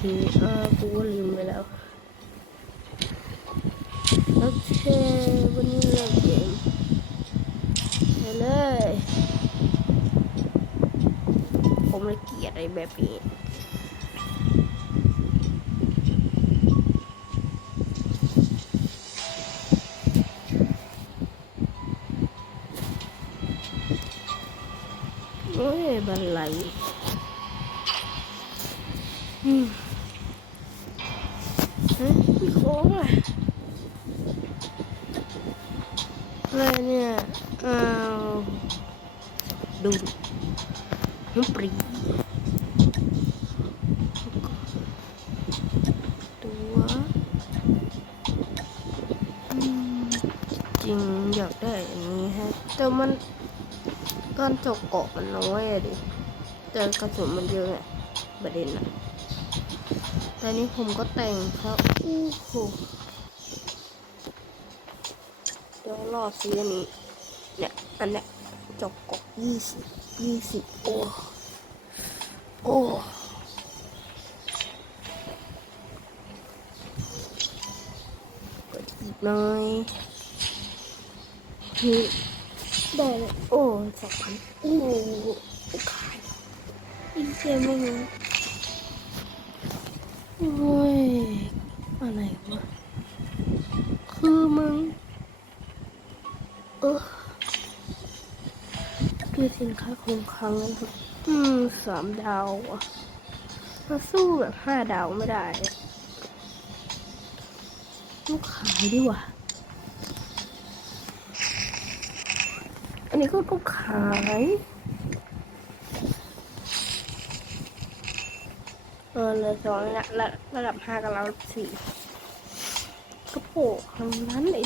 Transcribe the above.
เคเออกูก็ลืมไปแล้ว โอเค วันนี้เริ่มเกมไปเลย ผมเลยเกลียดอะไรแบบนี้โอ้ยบันไลอืมเฮ้ย โค้งอะอะไรเนี่ยอ้าวดูน้ำปรีตัวจริงอยากได้อันนี้ฮะแต่มันการจกเกาะมันน้อยอะดิแต่กระสุนมันเยอะไงประเด็นอะ แต่นี้ผมก็แต่งครับอู้หูเดี๋ยวรอซื้ออันนี้ เนี่ย อันเนี้ยจกเกาะยี่สิบยี่สิบโอ้ โอ้กดอีกหน่อยฮ้ยได้เลยโอ้สองพันโอ้ขายอีกเกมไม่รู้ โอ้ย อะไรวะ คือมึง เออคือสินค้าคงคลังนะครับอืมสามดาวอะมาสู้แบบห้าดาวไม่ได้อะต้องขายดีกว่า อันนี้ก็ต้องขาย เออเลยสองระระดับห้ากับระดับสี่ก็โผล่ทำนั้นเลย